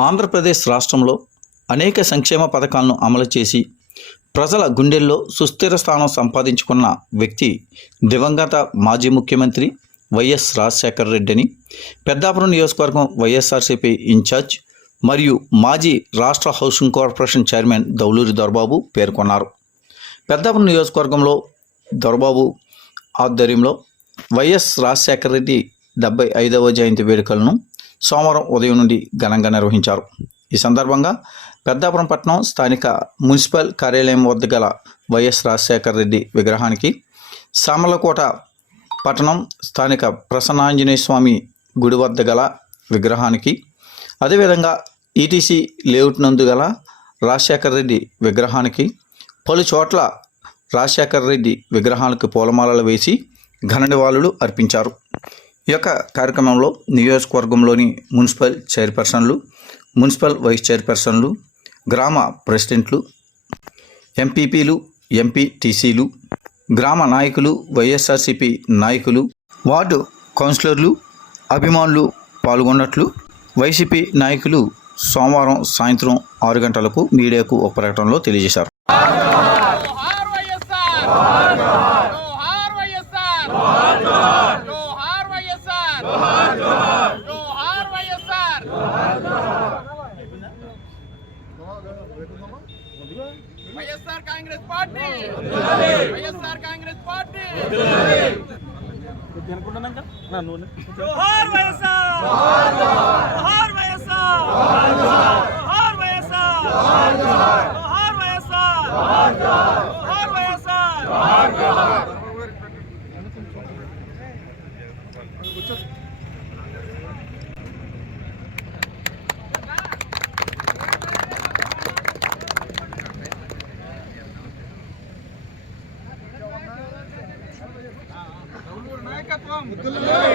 ఆంధ్రప్రదేశ్ రాష్ట్రంలో అనేక సంక్షేమ పథకాలను అమలు చేసి ప్రజల గుండెల్లో సుస్థిర స్థానం సంపాదించుకున్న వ్యక్తి దివంగత మాజీ ముఖ్యమంత్రి వైఎస్ రాజశేఖర రెడ్డి అని పెద్దాపురం నియోజకవర్గం వైఎస్ఆర్సీపీ ఇన్ఛార్జ్ మరియు మాజీ రాష్ట్ర housing corporation chairman Dowluri Dorababu పేర్కొన్నారు. పెద్దాపురం నియోజకవర్గంలో దొరబాబు ఆధ్వర్యంలో వైఎస్ రాజశేఖర రెడ్డి డెబ్బై ఐదవ జయంతి వేడుకలను సోమవారం ఉదయం నుండి ఘనంగా నిర్వహించారు. ఈ సందర్భంగా పెద్దాపురం పట్టణం స్థానిక మున్సిపల్ కార్యాలయం వద్ద గల వైఎస్ రాజశేఖర రెడ్డి విగ్రహానికి సామలకోట పట్టణం స్థానిక ప్రసన్నాంజనేయ స్వామి గుడి వద్ద గల విగ్రహానికి అదేవిధంగా ఈటీసీ లేఅవుట్ నందు గల రాజశేఖర రెడ్డి విగ్రహానికి పలు చోట్ల రాజశేఖర రెడ్డి విగ్రహాలకు పూలమాలలు వేసి ఘన నివాళులు అర్పించారు. ఈ యొక్క కార్యక్రమంలో నియోజకవర్గంలోని మున్సిపల్ చైర్పర్సన్లు మున్సిపల్ వైస్ చైర్పర్సన్లు గ్రామ ప్రెసిడెంట్లు ఎంపీపీలు ఎంపీటీసీలు గ్రామ నాయకులు వైఎస్ఆర్సీపీ నాయకులు వార్డు కౌన్సిలర్లు అభిమానులు పాల్గొన్నట్లు వైసీపీ నాయకులు సోమవారం సాయంత్రం ఆరు గంటలకు మీడియాకు ఒక ప్రకటనలో తెలియజేశారు జోహార్ వైఎస్ఆర్ జోహార్ వైఎస్ఆర్ జోహార్ వైఎస్ఆర్ జోహార్ YSR. YSR Congress party. YSR Congress party. జోహార్ వైఎస్ఆర్. జోహార్ వైఎస్ఆర్. జోహార్ వైఎస్ఆర్. జోహార్ వైఎస్ఆర్. Good luck.